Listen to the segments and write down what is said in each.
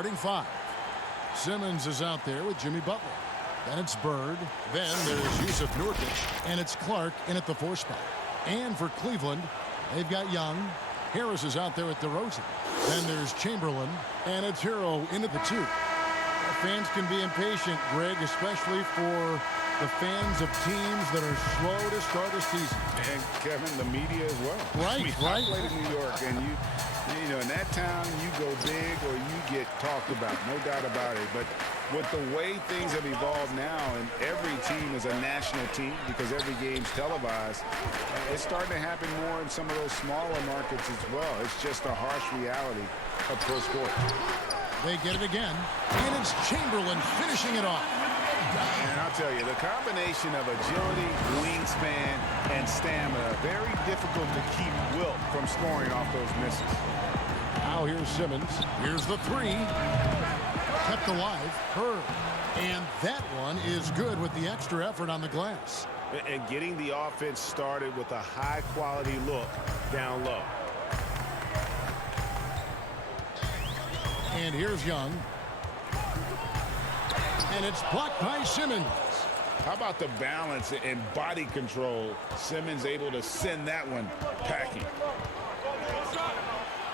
starting five. Simmons is out there with Jimmy Butler. Then it's Bird. Then there's Yusuf Nurkic. And it's Clark in at the 4 spot. And for Cleveland, they've got Young. Harris is out there at DeRozan. Then there's Chamberlain. And it's Hero in at the 2. Fans can be impatient, Greg, especially for the fans of teams that are slow to start a season. And Kevin, the media as well. Right, right. I played in New York, and you know, in that town, you go big or you get talked about, no doubt about it. But with the way things have evolved now, and every team is a national team because every game's televised, it's starting to happen more in some of those smaller markets as well. It's just a harsh reality of pro sports. They get it again, and it's Chamberlain finishing it off. And I'll tell you, the combination of agility, wingspan, and stamina, very difficult to keep Wilt from scoring off those misses. Now here's Simmons. Here's the 3. Kept alive. Bird. And that one is good with the extra effort on the glass. And getting the offense started with a high-quality look down low. And here's Young. And it's blocked by Simmons. How about the balance and body control? Simmons able to send that one packing.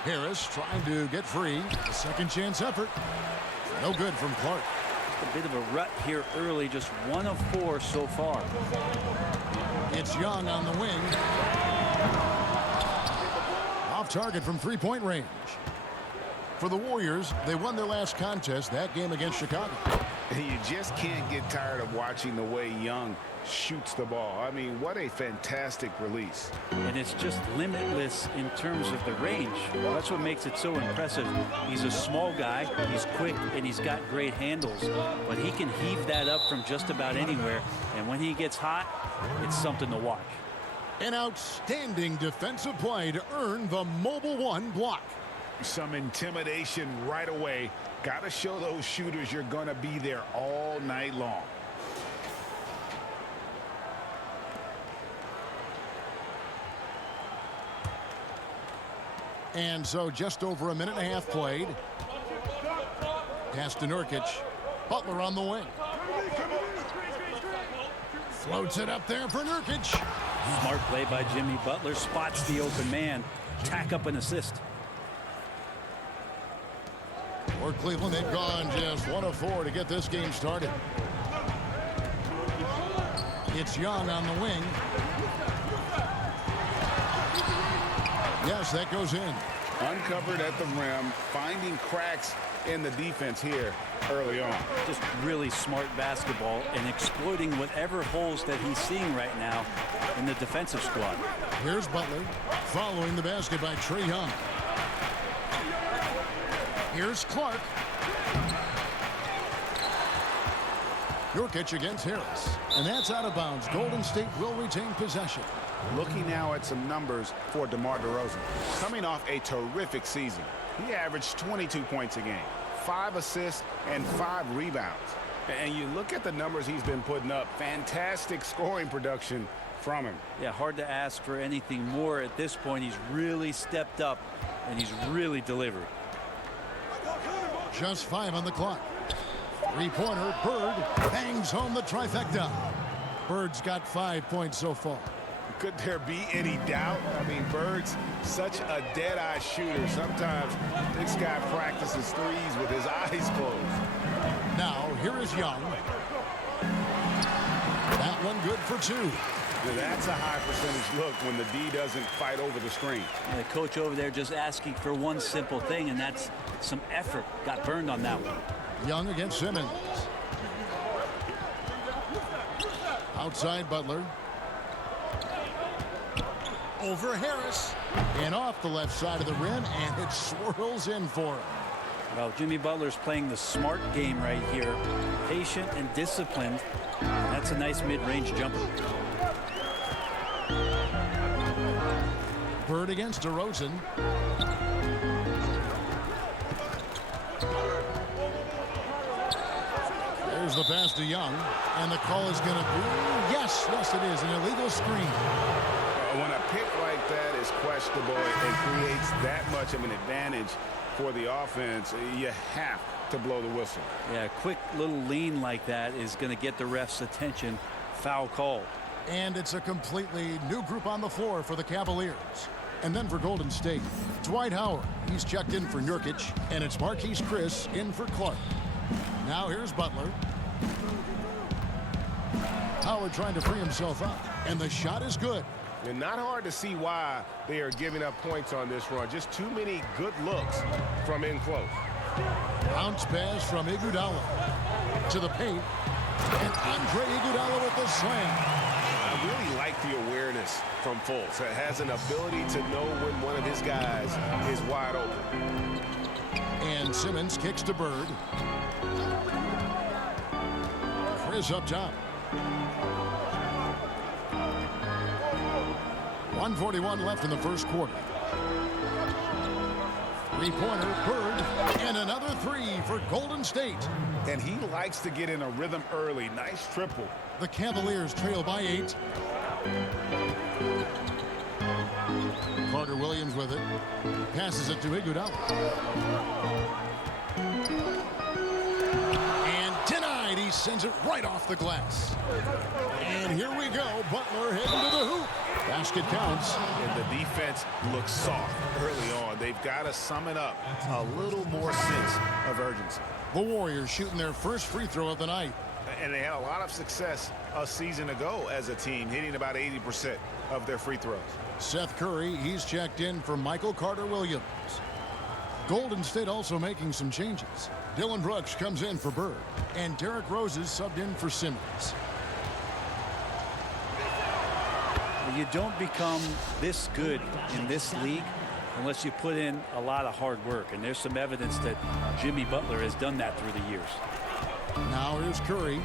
Harris trying to get free. A second chance effort. No good from Clark. A bit of a rut here early. Just 1 of 4 so far. It's Young on the wing. Off target from 3-point range. For the Warriors, they won their last contest, that game against Chicago. You just can't get tired of watching the way Young shoots the ball. I mean, what a fantastic release. And it's just limitless in terms of the range. That's what makes it so impressive. He's a small guy, he's quick, and he's got great handles. But he can heave that up from just about anywhere. And when he gets hot, it's something to watch. An outstanding defensive play to earn the Mobile One block. Some intimidation right away. Got to show those shooters you're going to be there all night long. And so just over a minute and a half played. Pass to Nurkic. Butler on the wing. Floats it up there for Nurkic. Smart play by Jimmy Butler. Spots the open man. Tack up an assist. For Cleveland, they've gone just 1 of 4 to get this game started. It's Young on the wing. Yes, that goes in. Uncovered at the rim, finding cracks in the defense here early on. Just really smart basketball and exploiting whatever holes that he's seeing right now in the defensive squad. Here's Butler following the basket by Trae Young. Here's Clark. Nurkic against Harris. And that's out of bounds. Golden State will retain possession. Looking now at some numbers for DeMar DeRozan. Coming off a terrific season. He averaged 22 points a game, 5 assists, and 5 rebounds. And you look at the numbers he's been putting up. Fantastic scoring production from him. Yeah, hard to ask for anything more at this point. He's really stepped up, and he's really delivered. Just 5 on the clock. 3-pointer. Bird bangs home the trifecta. Bird's got 5 points so far. Could there be any doubt? I mean, Bird's such a dead-eye shooter. Sometimes this guy practices threes with his eyes closed. Now, here is Young. That one good for 2. Now, that's a high percentage look when the D doesn't fight over the screen. And the coach over there just asking for one simple thing, and that's some effort. Got burned on that one. Young against Simmons. Outside Butler. Over Harris. And off the left side of the rim, and it swirls in for him. Well, Jimmy Butler's playing the smart game right here. Patient and disciplined. That's a nice mid-range jumper. Bird against DeRozan. There's the pass to Young. And the call is going to be, yes, it is, an illegal screen. When a pick like that is questionable, it creates that much of an advantage for the offense, you have to blow the whistle. Yeah, a quick little lean like that is going to get the ref's attention. Foul called. And it's a completely new group on the floor for the Cavaliers. And then for Golden State, Dwight Howard. He's checked in for Nurkic, and it's Marquise Chris in for Clark. Now here's Butler. Howard trying to free himself up, and the shot is good. And not hard to see why they are giving up points on this run. Just too many good looks from in close. Bounce pass from Iguodala to the paint, and Andre Iguodala with the slam. I really like the awareness from Fultz. It has an ability to know when one of his guys is wide open. And Simmons kicks to Bird. Chris up top. 1:41 left in the first quarter. Three-pointer, Bird, and another three for Golden State. And he likes to get in a rhythm early. Nice triple. The Cavaliers trail by 8. Carter Williams with it. Passes it to Iguodala. And denied. He sends it right off the glass. And here we go. Butler heading to the hoop. Basket counts. And the defense looks soft early on. They've got to sum it up. A little more sense of urgency. The Warriors shooting their first free throw of the night. And they had a lot of success a season ago as a team, hitting about 80% of their free throws. Seth Curry, he's checked in for Michael Carter Williams. Golden State also making some changes. Dylan Brooks comes in for Bird, and Derrick Rose is subbed in for Simmons. You don't become this good in this league unless you put in a lot of hard work. And there's some evidence that Jimmy Butler has done that through the years. Now here's Curry.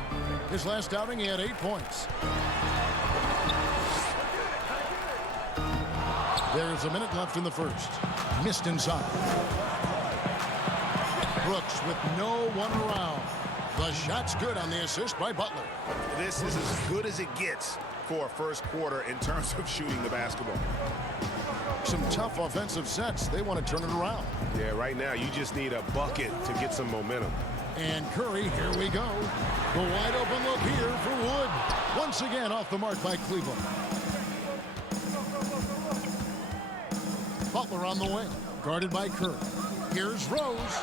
His last outing, he had 8 points. There's a minute left in the first. Missed inside. Brooks with no one around. The shot's good on the assist by Butler. This is as good as it gets for a first quarter in terms of shooting the basketball. Some tough offensive sets. They want to turn it around. Yeah, right now you just need a bucket to get some momentum. And Curry, here we go. The wide open look here for Wood. Once again off the mark by Cleveland. Butler on the wing, guarded by Curry. Here's Rose.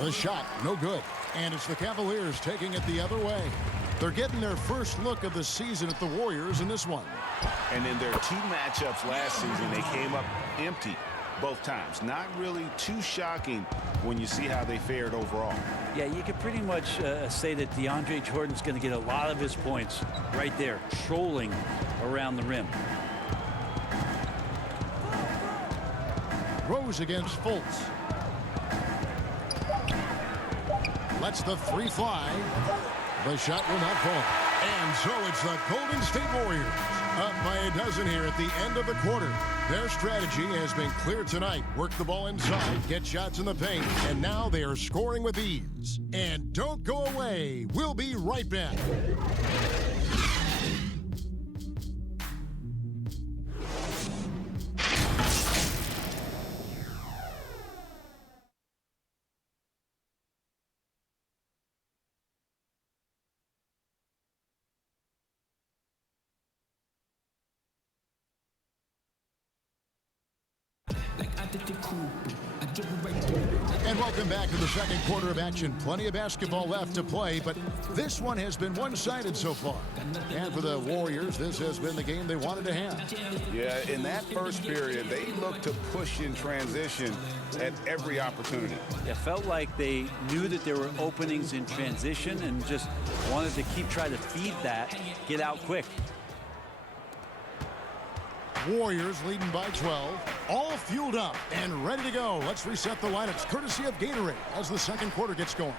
The shot, no good. And it's the Cavaliers taking it the other way. They're getting their first look of the season at the Warriors in this one. And in their 2 matchups last season, they came up empty both times. Not really too shocking when you see how they fared overall. Yeah, you could pretty much say that DeAndre Jordan's going to get a lot of his points right there, trolling around the rim. Rose against Fultz. Lets the 3 fly. The shot will not fall. And so it's the Golden State Warriors up by a dozen here at the end of the quarter. Their strategy has been clear tonight. Work the ball inside, get shots in the paint, and now they are scoring with ease. And don't go away. We'll be right back. And welcome back to the second quarter of action. Plenty of basketball left to play, but this one has been one-sided so far. And for the Warriors, this has been the game they wanted to have. Yeah, in that first period, they looked to push in transition at every opportunity. It felt like they knew that there were openings in transition and just wanted to keep trying to feed that, get out quick. Warriors leading by 12, all fueled up and ready to go. Let's reset the lineups courtesy of Gatorade as the second quarter gets going.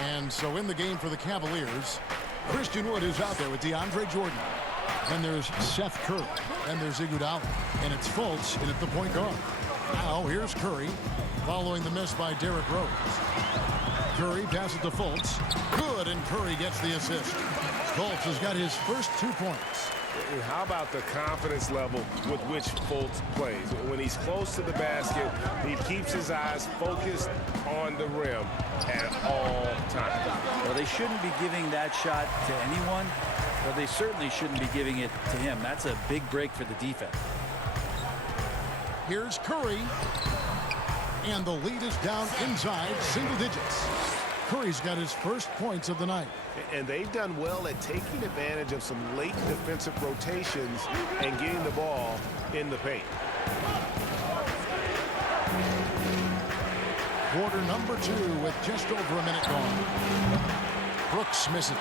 And so in the game for the Cavaliers, Christian Wood is out there with DeAndre Jordan. Then there's Seth Curry. Then there's Iguodala. And it's Fultz in at the point guard. Now here's Curry following the miss by Derrick Rose. Curry passes to Fultz. Good, and Curry gets the assist. Fultz has got his first 2 points. And how about the confidence level with which Fultz plays? When he's close to the basket, he keeps his eyes focused on the rim at all times. Well, they shouldn't be giving that shot to anyone, but they certainly shouldn't be giving it to him. That's a big break for the defense. Here's Curry. And the lead is down inside single digits. Curry's got his first points of the night. And they've done well at taking advantage of some late defensive rotations and getting the ball in the paint. Quarter number 2 with just over a minute gone. Brooks misses.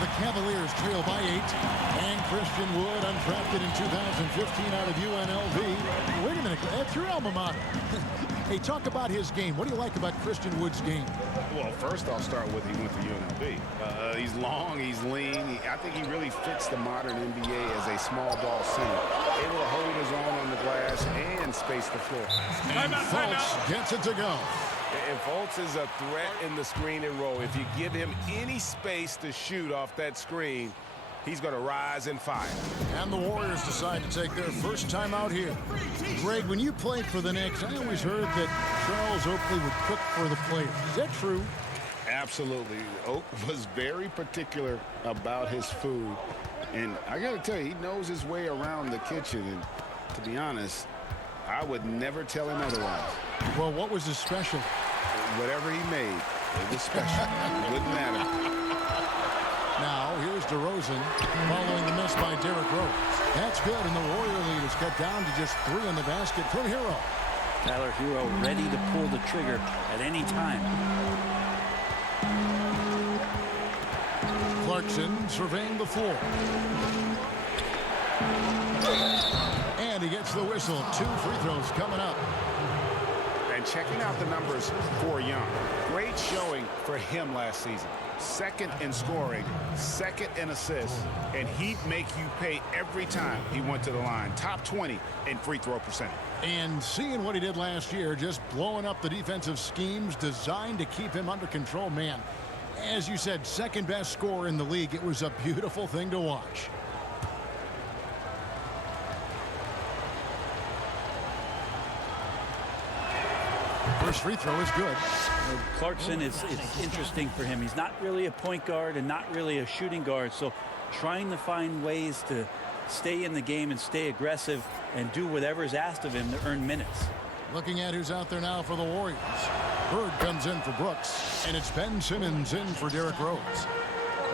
The Cavaliers trail by 8. And Christian Wood, undrafted in 2015 out of UNLV. Wait a minute, that's your alma mater. Hey, talk about his game. What do you like about Christian Wood's game? Well, first I'll start with he went to UNLV. He's long, he's lean. I think he really fits the modern NBA as a small ball center. Able to hold his own on the glass and space the floor. And Fultz gets it to go. And Fultz is a threat in the screen and roll. If you give him any space to shoot off that screen, he's going to rise and fire. And the Warriors decide to take their first time out here. Greg, when you played for the Knicks, I always heard that Charles Oakley would cook for the players. Is that true? Absolutely. Oak was very particular about his food. And I got to tell you, he knows his way around the kitchen. And to be honest, I would never tell him otherwise. Well, what was his special? Whatever he made, it was special. It wouldn't matter. Now, here's DeRozan following the miss by Derrick Rose. That's good, and the Warrior lead is cut down to just 3 on the basket from Hero. Tyler Hero ready to pull the trigger at any time. Clarkson surveying the floor. And he gets the whistle. 2 free throws coming up. And checking out the numbers for Young. Great showing for him last season. Second in scoring, second in assists, and he'd make you pay every time he went to the line. Top 20 in free throw percentage. And seeing what he did last year, just blowing up the defensive schemes designed to keep him under control, man. As you said, second best scorer in the league. It was a beautiful thing to watch. First free throw is good. Clarkson, it's interesting for him. He's not really a point guard and not really a shooting guard, so trying to find ways to stay in the game and stay aggressive and do whatever is asked of him to earn minutes. Looking at who's out there now for the Warriors. Bird comes in for Brooks, and it's Ben Simmons in for Derrick Rose.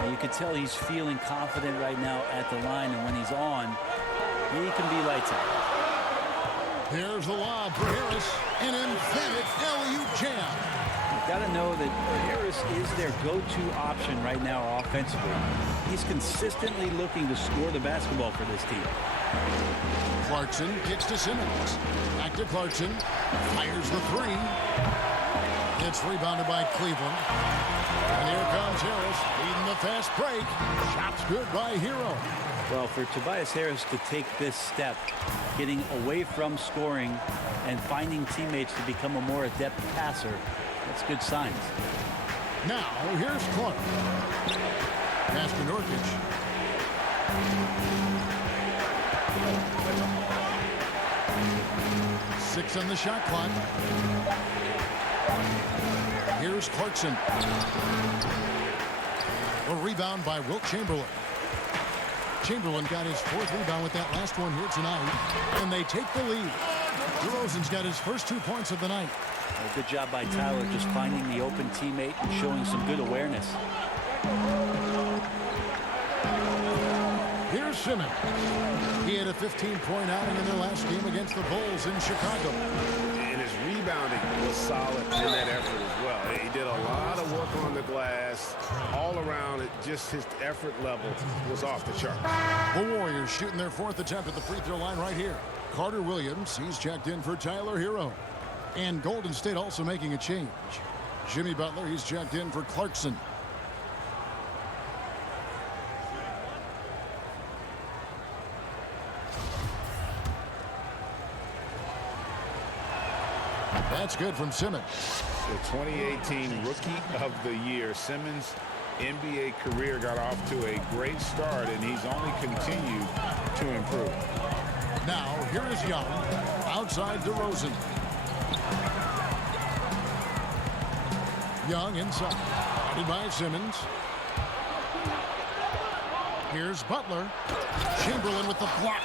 You can tell he's feeling confident right now at the line, and when he's on, he can be lights out. Here's the lob for Harris. An emphatic alley-oop jam. You've got to know that Harris is their go-to option right now offensively. He's consistently looking to score the basketball for this team. Clarkson kicks to Simmons. Back to Clarkson. Fires the 3. It's rebounded by Cleveland. And here comes Harris leading the fast break. Shot's good by Hero. Well, for Tobias Harris to take this step, getting away from scoring and finding teammates to become a more adept passer, that's good signs. Now, here's Clark. Pass to Nurkic. Six on the shot clock. Here's Clarkson. A rebound by Wilt Chamberlain. Chamberlain got his 4th rebound with that last one here tonight. And they take the lead. DeRozan's got his first 2 points of the night. A good job by Tyler just finding the open teammate and showing some good awareness. Here's Simmons. He had a 15-point outing in their last game against the Bulls in Chicago. And his rebounding was solid in that effort as well. He did a lot of work on the glass. All around, just his effort level was off the chart. The Warriors shooting their 4th attempt at the free throw line right here. Carter Williams, he's checked in for Tyler Hero. And Golden State also making a change. Jimmy Butler, he's checked in for Clarkson. That's good from Simmons. The 2018 Rookie of the Year. Simmons NBA career got off to a great start, and he's only continued to improve. Now, here is Young. Outside DeRozan. Young inside. Guarded by Simmons. Here's Butler. Chamberlain with the block.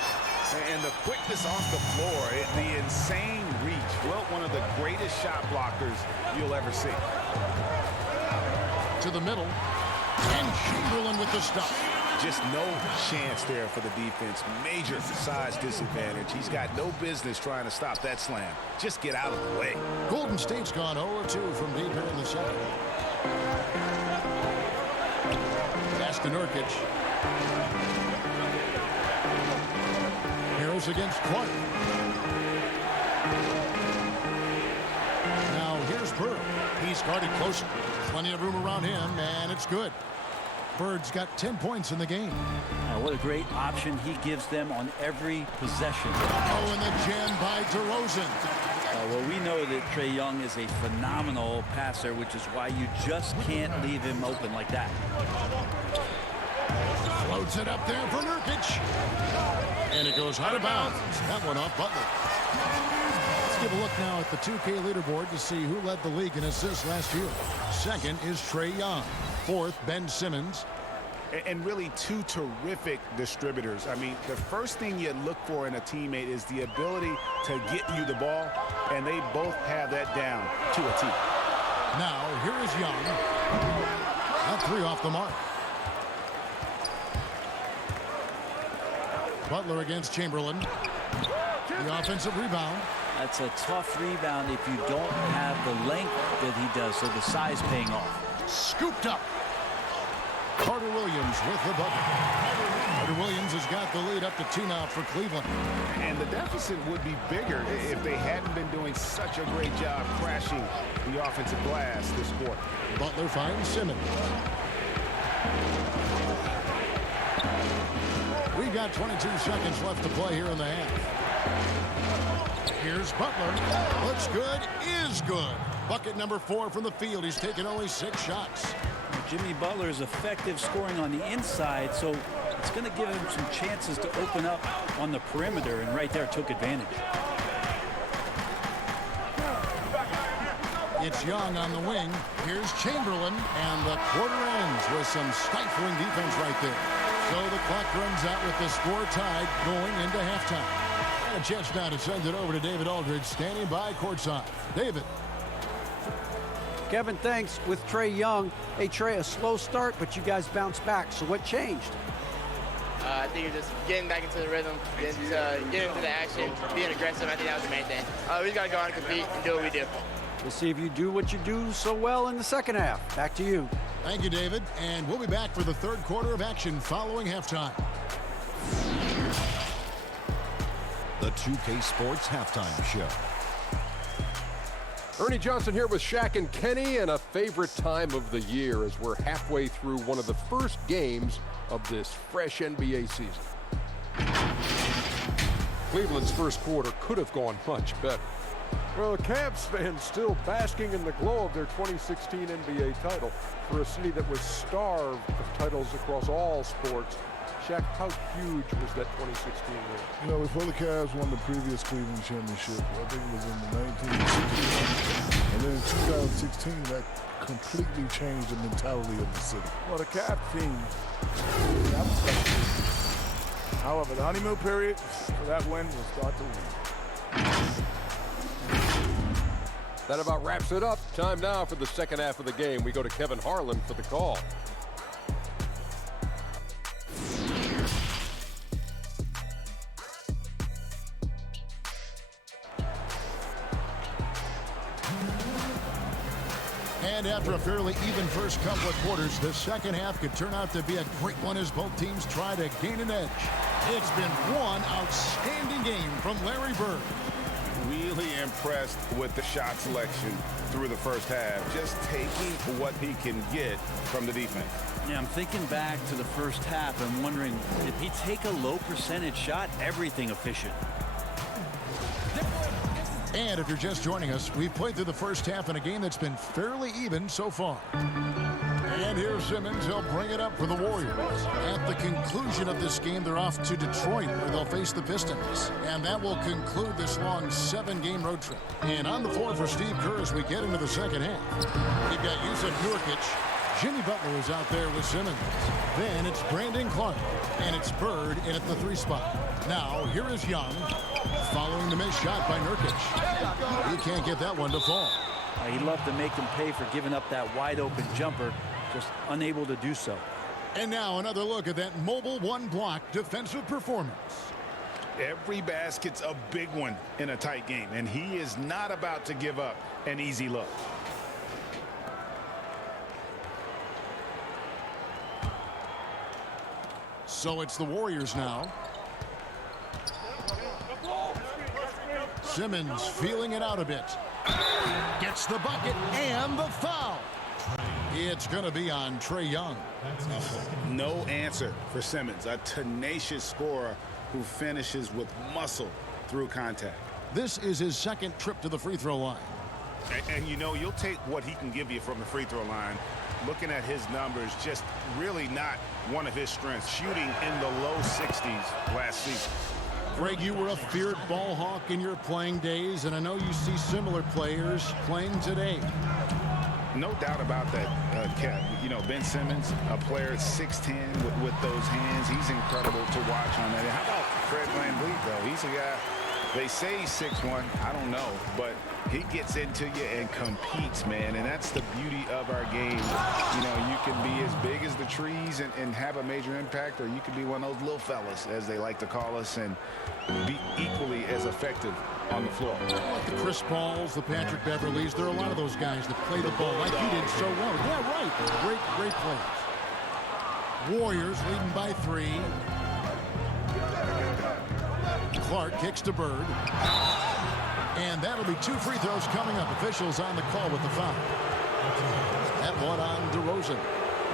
And the quickness off the floor, the insane reach. Well, one of the greatest shot blockers you'll ever see. To the middle. And Chamberlain with the stop. Just no chance there for the defense. Major size disadvantage. He's got no business trying to stop that slam. Just get out of the way. Golden State's gone 0-2 from deep here in the second. Pass to Nurkic. Harris against Clark. Now here's Bird. He's guarded closer. Plenty of room around him, and it's good. Bird's got 10 points in the game. What a great option he gives them on every possession. Oh, and the jam by DeRozan. Well, we know that Trae Young is a phenomenal passer, which is why you just can't leave him open like that. Floats it up there for Nurkic. And it goes out of bounds. That one off Butler. Let's give a look now at the 2K leaderboard to see who led the league in assists last year. Second is Trae Young. Fourth, Ben Simmons. And really two terrific distributors. I mean, the first thing you look for in a teammate is the ability to get you the ball, and they both have that down to a T. Now, here is Young. That three off the mark. Butler against Chamberlain. The offensive rebound. That's a tough rebound if you don't have the length that he does, so the size paying off. Scooped up. Carter Williams with the bucket. Carter Williams has got the lead up to 2 now for Cleveland. And the deficit would be bigger if they hadn't been doing such a great job crashing the offensive glass this quarter. Butler finds Simmons. We've got 22 seconds left to play here in the half. Here's Butler. Looks good, is good. Bucket number 4 from the field. He's taken only 6 shots. Jimmy Butler is effective scoring on the inside, so it's going to give him some chances to open up on the perimeter, and right there took advantage. It's Young on the wing. Here's Chamberlain, and the quarter ends with some stifling defense right there. So the clock runs out with the score tied going into halftime. And a chance now to send it over to David Aldridge, standing by courtside. David. Kevin, thanks. With Trae Young, hey, Trae, a slow start, but you guys bounced back. So what changed? I think it's just getting back into the rhythm, getting into the action, being aggressive. I think that was the main thing. We just got to go out and compete and do what we do. We'll see if you do what you do so well in the second half. Back to you. Thank you, David. And we'll be back for the third quarter of action following halftime. The 2K Sports Halftime Show. Ernie Johnson here with Shaq and Kenny, and a favorite time of the year as we're halfway through one of the first games of this fresh NBA season. Cleveland's first quarter could have gone much better. Well, Cavs fans still basking in the glow of their 2016 NBA title for a city that was starved of titles across all sports. Shaq, how huge was that 2016 win? You know, before the Cavs won the previous Cleveland championship, I think it was in the 1960s, and then in 2016, that completely changed the mentality of the city. Well, the Cavs team, that was special. However, the honeymoon period for that win will start to win. That about wraps it up. Time now for the second half of the game. We go to Kevin Harlan for the call. And after a fairly even first couple of quarters, the second half could turn out to be a great one as both teams try to gain an edge. It's been one outstanding game from Larry Bird. Really impressed with the shot selection through the first half. Just taking what he can get from the defense. Yeah, I'm thinking back to the first half and wondering, did he take a low percentage shot? Everything efficient. And if you're just joining us, we've played through the first half in a game that's been fairly even so far. And here's Simmons. He'll bring it up for the Warriors. At the conclusion of this game, they're off to Detroit, where they'll face the Pistons. And that will conclude this long 7-game road trip. And on the floor for Steve Kerr as we get into the second half. You've got Yusuf Nurkic. Jimmy Butler is out there with Simmons. Then it's Brandon Clark. And it's Bird in at the 3 spot. Now, here is Young. Following the missed shot by Nurkic. He can't get that one to fall. He'd love to make him pay for giving up that wide-open jumper, just unable to do so. And now another look at that mobile one-block defensive performance. Every basket's a big one in a tight game, and he is not about to give up an easy look. So it's the Warriors now. Simmons feeling it out a bit. Gets the bucket and the foul. It's going to be on Trae Young. No answer for Simmons, a tenacious scorer who finishes with muscle through contact. This is his second trip to the free throw line. And you know, you'll take what he can give you from the free throw line. Looking at his numbers, just really not one of his strengths. Shooting in the low 60s last season. Greg, you were a feared ball hawk in your playing days, and I know you see similar players playing today. No doubt about that, Kev. You know, Ben Simmons, a player at 6'10" with those hands. He's incredible to watch on that. And how about Fred VanVleet, though? He's a guy, they say he's 6'1". I don't know, but he gets into you and competes, man. And that's the beauty of our game. You know, you can be as big as the trees and have a major impact, or you can be one of those little fellas, as they like to call us, and be equally as effective on the floor. Like the Chris Pauls, the Patrick Beverleys, there are a lot of those guys that play the ball like he did so well. Yeah, right. Great plays. Warriors leading by 3. Clark kicks to Bird. And that'll be 2 free throws coming up. Officials on the call with the foul. That one on DeRozan.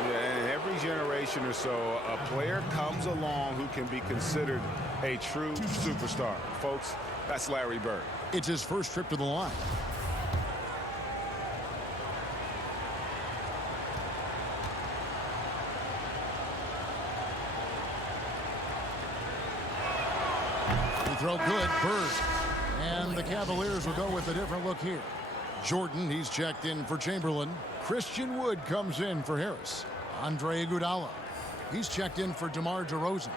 Yeah, in every generation or so, a player comes along who can be considered a true superstar. Folks, that's Larry Bird. It's his first trip to the line. Free throw good, Bird. And the Cavaliers will go with a different look here. Jordan, he's checked in for Chamberlain. Christian Wood comes in for Harris. Andre Iguodala, he's checked in for DeMar DeRozan.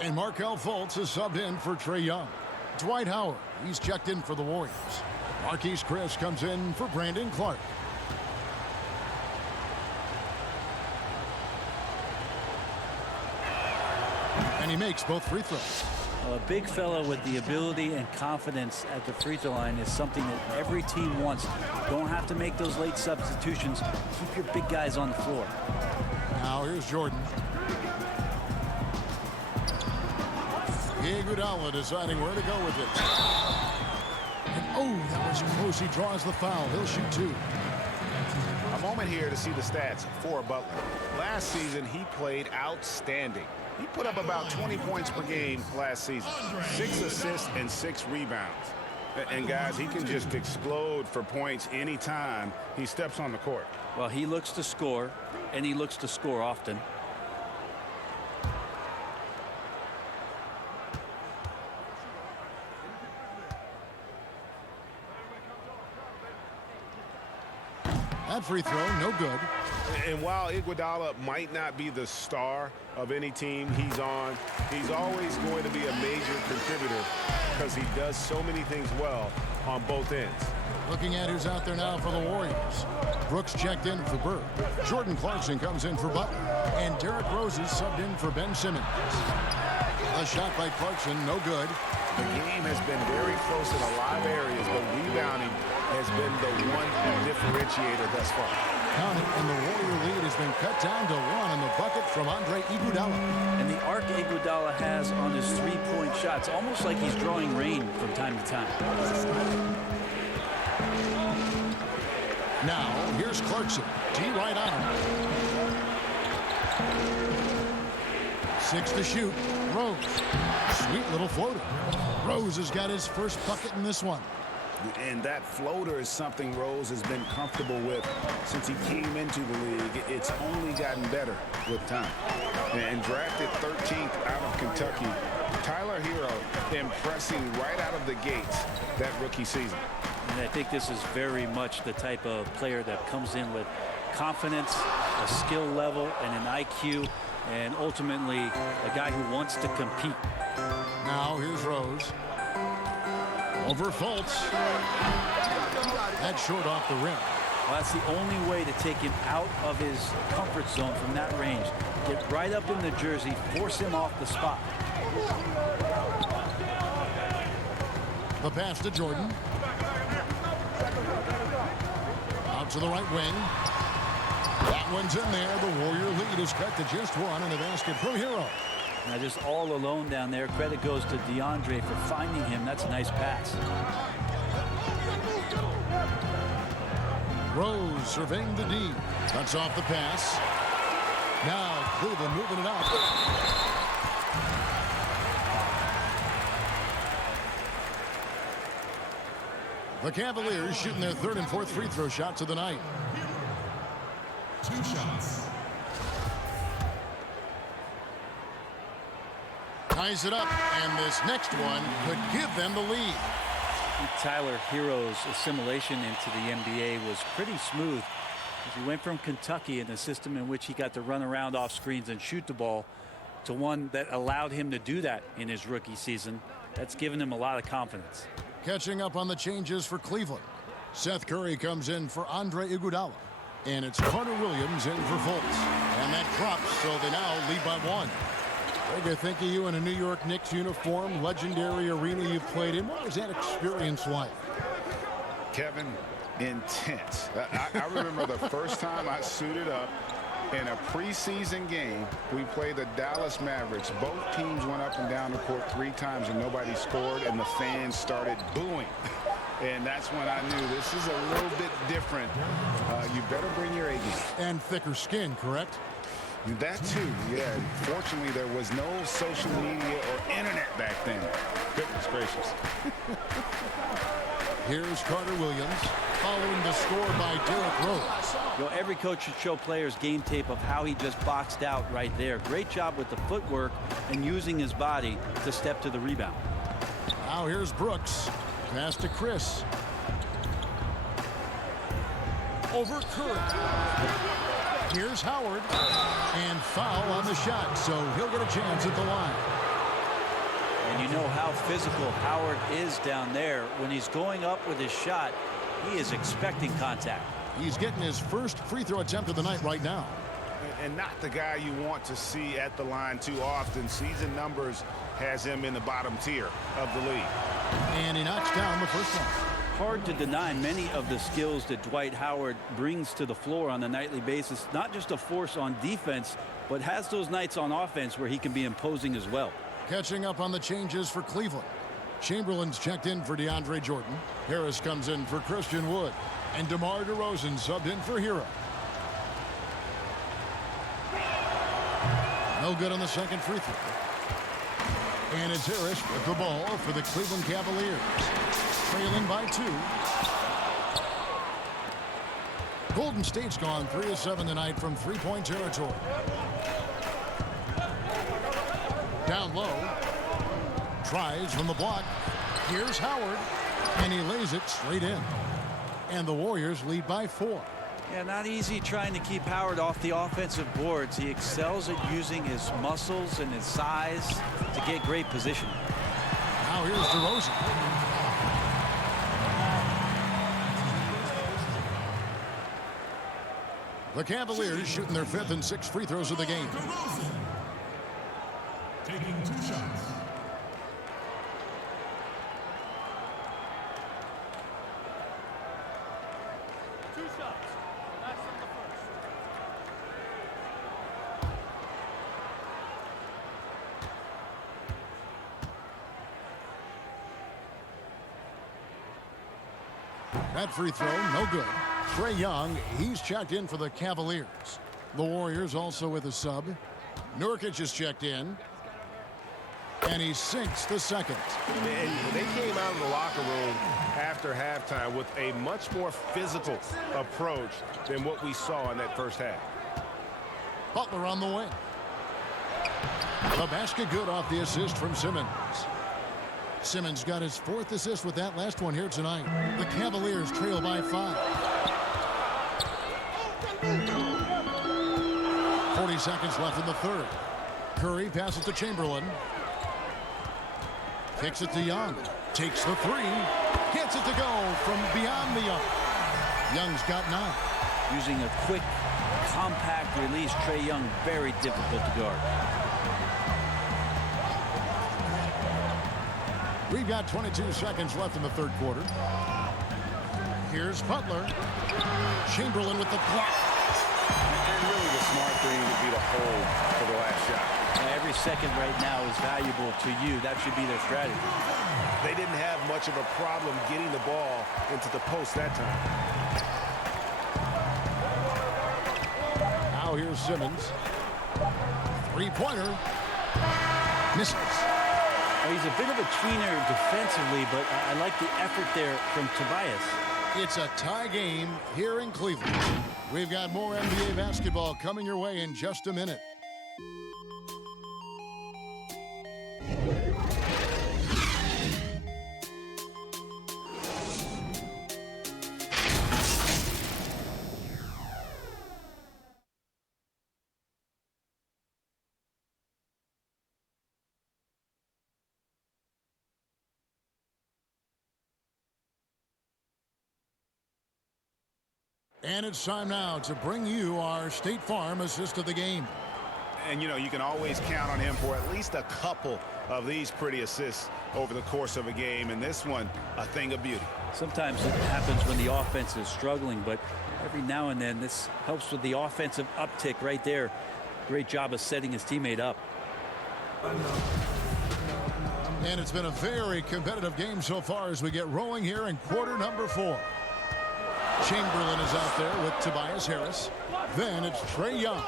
And Markelle Fultz is subbed in for Trae Young. Dwight Howard, he's checked in for the Warriors. Marquise Chris comes in for Brandon Clark. And he makes both free throws. A big fella with the ability and confidence at the free throw line is something that every team wants. Don't have to make those late substitutions. Keep your big guys on the floor. Now here's Jordan. Iguodala deciding where to go with it. And that was close. He draws the foul. He'll shoot 2. A moment here to see the stats for Butler. Last season, he played outstanding. He put up about 20 points per game last season. 6 assists and 6 rebounds. And guys, he can just explode for points anytime he steps on the court. Well, he looks to score, and he looks to score often. That free throw, no good. And while Iguodala might not be the star of any team he's on, he's always going to be a major contributor because he does so many things well on both ends. Looking at who's out there now for the Warriors. Brooks checked in for Bird. Jordan Clarkson comes in for Butler. And Derrick Rose is subbed in for Ben Simmons. A shot by Clarkson, no good. The game has been very close in a lot of areas, but rebounding has been the one differentiator thus far. Count it, and the Warrior lead has been cut down to 1 on the bucket from Andre Iguodala. And the arc Iguodala has on his three-point shots, almost like he's drawing rain from time to time. Now, here's Clarkson. D right on him. 6 to shoot. Rose. Sweet little floater. Rose has got his first bucket in this one. And that floater is something Rose has been comfortable with since he came into the league. It's only gotten better with time. And drafted 13th out of Kentucky, Tyler Hero impressing right out of the gates that rookie season. And I think this is very much the type of player that comes in with confidence, a skill level, and an IQ, and ultimately a guy who wants to compete. Now here's Rose. Over Fultz. That's short off the rim. Well, that's the only way to take him out of his comfort zone from that range. Get right up in the jersey, force him off the spot. The pass to Jordan. Out to the right wing. That one's in there. The Warrior lead is cut to just one, and a basket from Hero. Now just all alone down there. Credit goes to DeAndre for finding him. That's a nice pass. Rose surveying the D. Cuts off the pass. Now Cleveland moving it out. The Cavaliers shooting their third and fourth free throw shots of the night. 2 shots. Ties it up, and this next one could give them the lead. Tyler Hero's assimilation into the NBA was pretty smooth. He went from Kentucky in a system in which he got to run around off screens and shoot the ball to one that allowed him to do that in his rookie season. That's given him a lot of confidence. Catching up on the changes for Cleveland. Seth Curry comes in for Andre Iguodala. And it's Carter Williams in for Fultz. And that drops, so they now lead by 1. Greg, I think of you in a New York Knicks uniform, legendary arena you've played in. What was that experience like? Kevin, intense. I remember the first time I suited up in a preseason game. We played the Dallas Mavericks. Both teams went up and down the court 3 times and nobody scored, and the fans started booing. And that's when I knew this is a little bit different. You better bring your A game. And thicker skin, correct? That too, yeah. Fortunately, there was no social media or internet back then. Goodness gracious. Here's Carter Williams following the score by Derrick Rose. You know, every coach should show players game tape of how he just boxed out right there. Great job with the footwork and using his body to step to the rebound. Now here's Brooks. Pass to Chris. Over Curry. Here's Howard. And foul on the shot, so he'll get a chance at the line. And you know how physical Howard is down there. When he's going up with his shot, he is expecting contact. He's getting his first free throw attempt of the night right now. And not the guy you want to see at the line too often. Season numbers has him in the bottom tier of the league. And he knocks down the first one. Hard to deny many of the skills that Dwight Howard brings to the floor on a nightly basis. Not just a force on defense, but has those nights on offense where he can be imposing as well. Catching up on the changes for Cleveland. Chamberlain's checked in for DeAndre Jordan. Harris comes in for Christian Wood. And DeMar DeRozan subbed in for Hero. No good on the second free throw. And it's Harris with the ball for the Cleveland Cavaliers. Trailing by 2. Golden State's gone 3 of 7 tonight from three-point territory. Down low. Tries from the block. Here's Howard. And he lays it straight in. And the Warriors lead by 4. Yeah, not easy trying to keep Howard off the offensive boards. He excels at using his muscles and his size to get great position. Now here's DeRozan. The Cavaliers shooting their 5th and 6th free throws of the game. Taking 2 shots. That free throw, no good. Trae Young, he's checked in for the Cavaliers. The Warriors also with a sub. Nurkic is checked in. And he sinks the second. And they came out of the locker room after halftime with a much more physical approach than what we saw in that first half. Butler on the wing. The basket good off the assist from Simmons. Simmons got his 4th assist with that last one here tonight. The Cavaliers trail by 5. 40 seconds left in the third. Curry passes to Chamberlain. Kicks it to Young. Takes the 3. Gets it to go from beyond the arc. Young's got 9. Using a quick, compact release, Trae Young, very difficult to guard. We've got 22 seconds left in the third quarter. Here's Butler. Chamberlain with the block. And really the smart thing would be to hold for the last shot. Every second right now is valuable to you. That should be their strategy. They didn't have much of a problem getting the ball into the post that time. Now here's Simmons. 3-pointer. Misses. He's a bit of a tweener defensively, but I like the effort there from Tobias. It's a tie game here in Cleveland. We've got more NBA basketball coming your way in just a minute. And it's time now to bring you our State Farm assist of the game. And, you know, you can always count on him for at least a couple of these pretty assists over the course of a game. And this one, a thing of beauty. Sometimes it happens when the offense is struggling, but every now and then this helps with the offensive uptick right there. Great job of setting his teammate up. And it's been a very competitive game so far as we get rolling here in quarter number 4. Chamberlain is out there with Tobias Harris. Then it's Trae Young.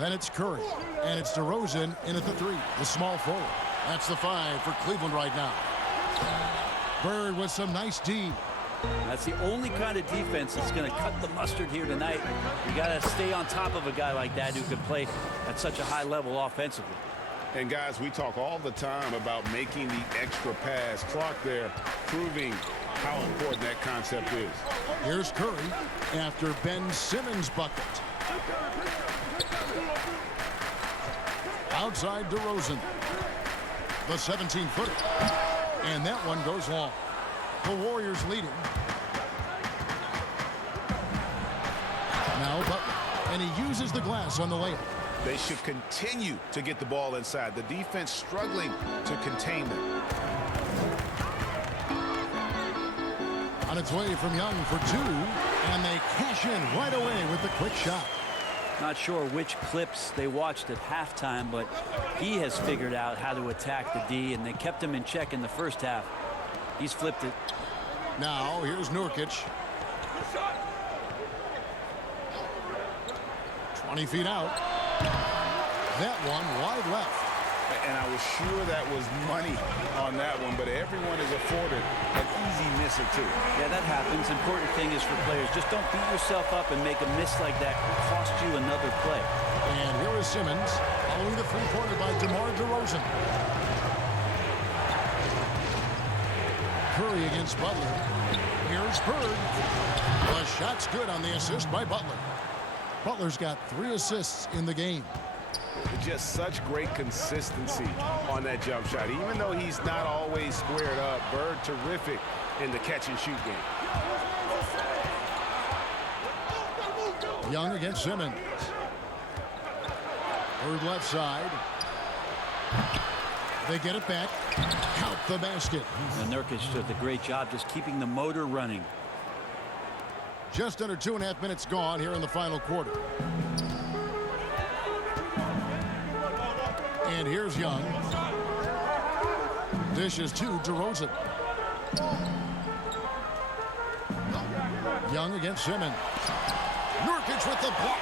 Then it's Curry. And it's DeRozan in at the 3, the small forward. That's the 5 for Cleveland right now. Bird with some nice D. That's the only kind of defense that's going to cut the mustard here tonight. You got to stay on top of a guy like that who can play at such a high level offensively. And, guys, we talk all the time about making the extra pass. Clark there proving how important that concept is. Here's Curry after Ben Simmons' bucket. Outside DeRozan. The 17-footer. And that one goes long. The Warriors leading. Now Butler. And he uses the glass on the layup. They should continue to get the ball inside. The defense struggling to contain them. On its way from Young for 2, and they cash in right away with the quick shot. Not sure which clips they watched at halftime, but he has figured out how to attack the D, and they kept him in check in the first half. He's flipped it. Now here's Nurkic. 20 feet out. That one wide left. And I was sure that was money on that one, but everyone is afforded an easy miss or two. Yeah, that happens. Important thing is for players, just don't beat yourself up and make a miss like that cost you another play. And here is Simmons following the 3-pointer by DeMar DeRozan. Curry against Butler. Here's Bird. The shot's good on the assist by Butler. Butler's got 3 assists in the game. Just such great consistency on that jump shot. Even though he's not always squared up, Bird terrific in the catch-and-shoot game. Young against Simmons. Bird left side. They get it back. Count the basket. And Nurkic did a great job just keeping the motor running. Just under 2.5 minutes gone here in the final quarter. And here's Young. Dishes to DeRozan. Young against Simmons. Nurkic with the block.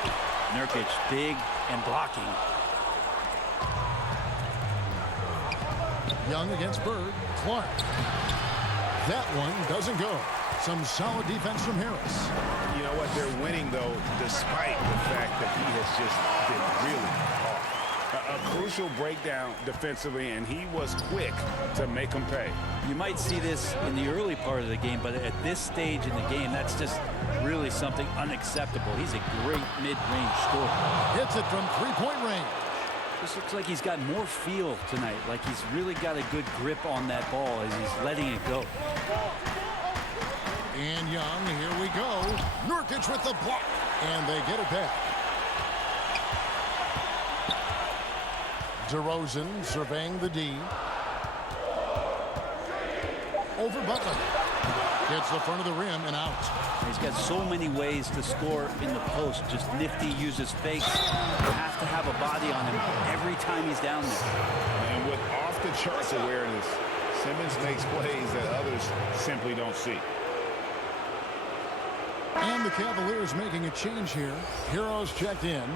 Nurkic big and blocking. Young against Bird. Clark. That one doesn't go. Some solid defense from Harris. You know what? They're winning, though, despite the fact that he has just been really off. A crucial breakdown defensively, and he was quick to make them pay. You might see this in the early part of the game, but at this stage in the game, that's just really something unacceptable. He's a great mid-range scorer. Hits it from three-point range. This looks like he's got more feel tonight, like he's really got a good grip on that ball as he's letting it go. And Young, here we go. Nurkic with the block, and they get it back. DeRozan surveying the D. Over Butler. Gets the front of the rim and out. He's got so many ways to score in the post. Just nifty, uses fakes. You have to have a body on him every time he's down there. And with off-the-charts awareness, Simmons makes plays that others simply don't see. And the Cavaliers making a change here. Heroes checked in.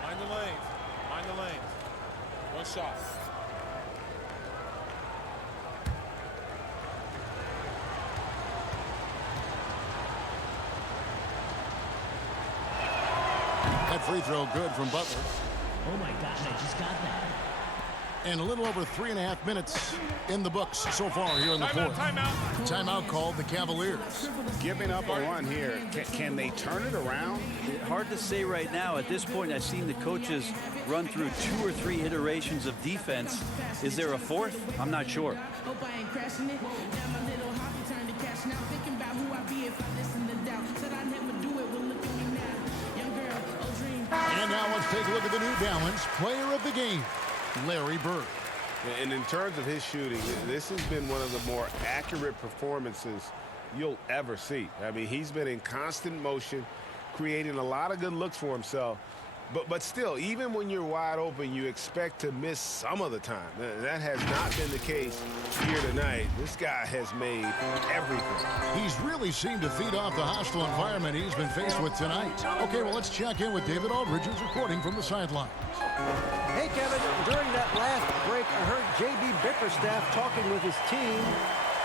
Mind the lanes. Mind the lanes. One shot. That free throw good from Butler. Oh my gosh, I just got that. And a little over 3.5 minutes in the books so far here in the fourth. Timeout called the Cavaliers. Giving up a run here. Can they turn it around? Hard to say right now. At this point, I've seen the coaches run through 2 or 3 iterations of defense. Is there a fourth? I'm not sure. And now let's take a look at the New Balance player of the game, Larry Bird. And in terms of his shooting, this has been one of the more accurate performances you'll ever see. I mean, he's been in constant motion, creating a lot of good looks for himself. But still, even when you're wide open, you expect to miss some of the time. That has not been the case here tonight. This guy has made everything. He's really seemed to feed off the hostile environment he's been faced with tonight. Okay, well, let's check in with David Aldridge, who's reporting from the sidelines. Hey, Kevin, during that last break, I heard J.B. Bickerstaff talking with his team.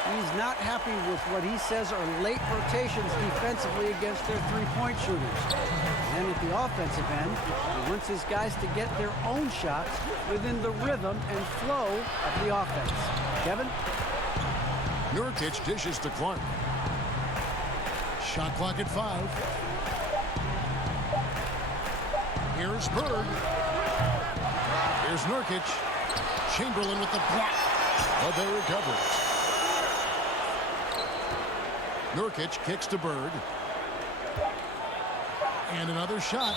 He's not happy with what he says are late rotations defensively against their three-point shooters. And at the offensive end, he wants his guys to get their own shots within the rhythm and flow of the offense. Kevin? Nurkic dishes to Clark. Shot clock at 5. Here's Bird. Here's Nurkic. Chamberlain with the block. But they recover it. Nurkic kicks to Bird. And another shot.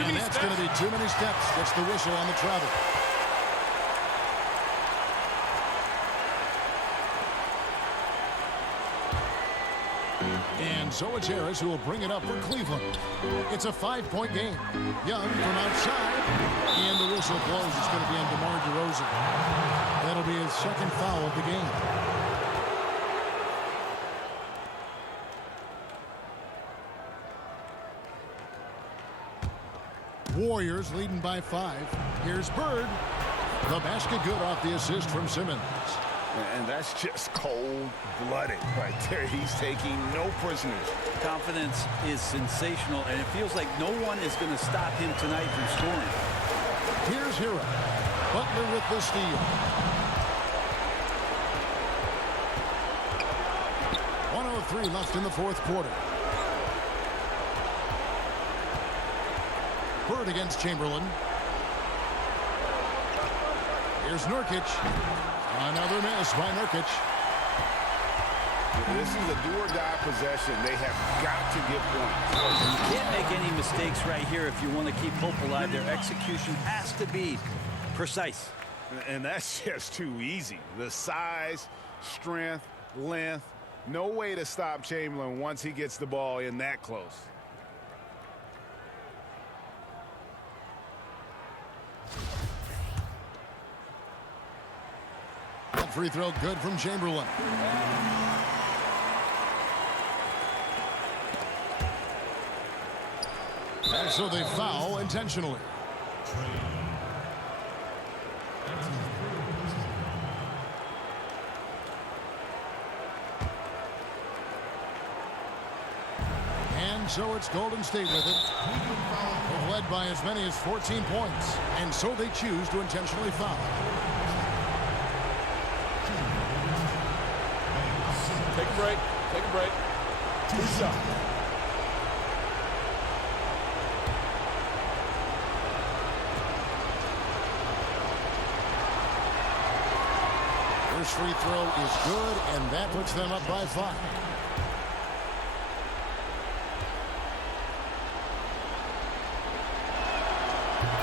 And that's going to be too many steps. Gets the whistle on the travel. And so it's Harris who will bring it up for Cleveland. It's a 5-point game. Young from outside. And the whistle blows. It's going to be on DeMar DeRozan. That'll be his second foul of the game. Warriors leading by 5. Here's Bird. The basket good off the assist from Simmons. And that's just cold-blooded right there. He's taking no prisoners. Confidence is sensational, and it feels like no one is going to stop him tonight from scoring. Here's Hero. Butler with the steal. 1:03 left in the fourth quarter. Bird against Chamberlain. Here's Nurkic. Another miss by Nurkic. This is a do-or-die possession. They have got to get points. You can't make any mistakes right here if you want to keep hope alive. Their execution has to be precise. And that's just too easy. The size, strength, length, no way to stop Chamberlain once he gets the ball in that close. That free throw good from Chamberlain. And so they foul intentionally. And so it's Golden State with it. They're led by as many as 14 points. And so they choose to intentionally foul. Take a break. Take a break. 2 shots. First free throw is good, and that puts them up by 5.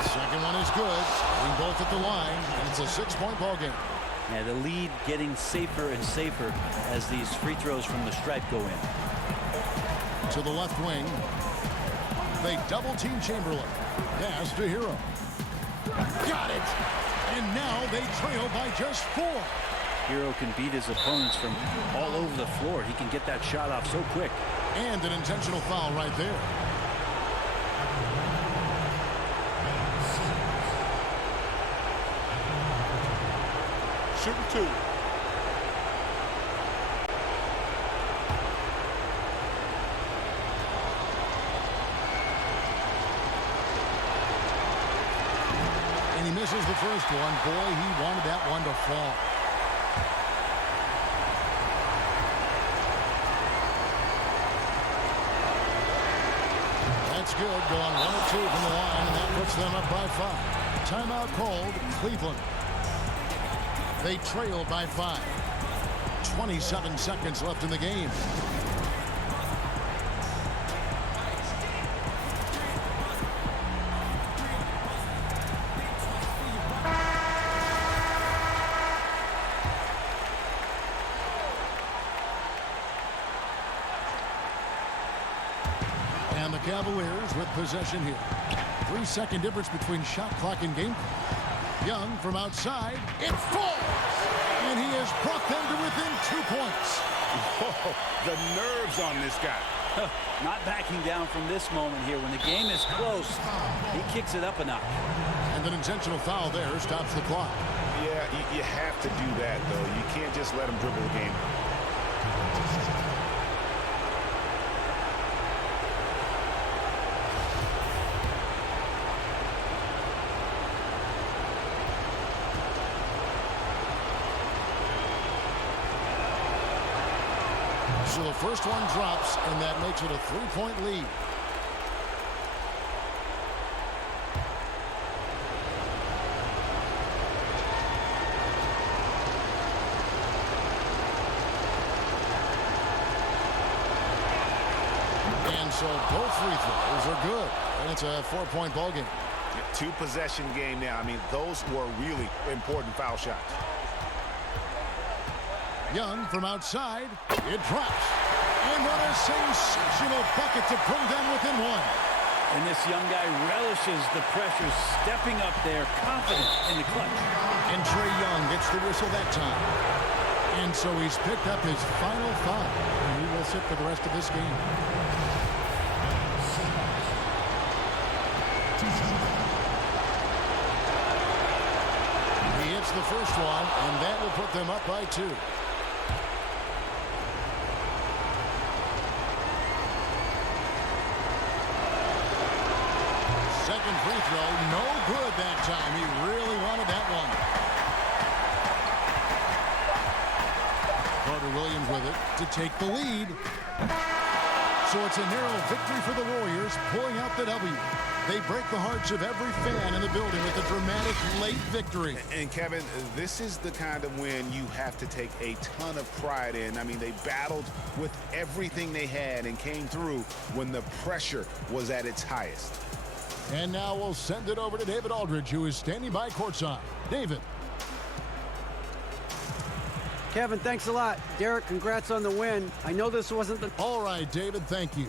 Second one is good. We both at the line, and it's a 6-point ball game. Yeah, the lead getting safer and safer as these free throws from the stripe go in. To the left wing. They double-team Chamberlain. Pass to Hero. Got it! And now they trail by just 4. Hero can beat his opponents from all over the floor. He can get that shot off so quick. And an intentional foul right there. Shooting 2. And he misses the first one. Boy, he wanted that one to fall. That's good. Going 1 of 2 from the line, and that puts them up by 5. Timeout called. Cleveland. They trail by 5. 27 seconds left in the game. And the Cavaliers with possession here. 3-second difference between shot clock and game clock. Young from outside. It falls! And he has brought them to within 2 points. Whoa, the nerves on this guy. Not backing down from this moment here. When the game is close, he kicks it up a notch. And an intentional foul there stops the clock. Yeah, you have to do that, though. You can't just let him dribble the game. So the first one drops, and that makes it a 3-point lead. And so both free throws are good, and it's a 4-point ball game. 2-possession game now. I mean, those were really important foul shots. Young from outside. It drops. And what a sensational bucket to bring them within 1. And this young guy relishes the pressure, stepping up there, confident in the clutch. And Trae Young gets the whistle that time. And so he's picked up his final 5. And he will sit for the rest of this game. He hits the first one, and that will put them up by 2. Second free throw, no good that time. He really wanted that one. Carter Williams with it to take the lead. So it's a narrow victory for the Warriors, pulling out the W. They break the hearts of every fan in the building with a dramatic late victory. And Kevin, this is the kind of win you have to take a ton of pride in. I mean, they battled with everything they had and came through when the pressure was at its highest. And now we'll send it over to David Aldridge, who is standing by courtside. David. Kevin, thanks a lot. Derek, congrats on the win. I know this wasn't the... All right, David, thank you.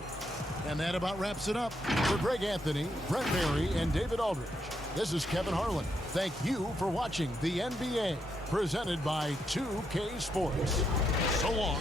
And that about wraps it up. For Greg Anthony, Brett Barry, and David Aldridge, this is Kevin Harlan. Thank you for watching the NBA, presented by 2K Sports. So long.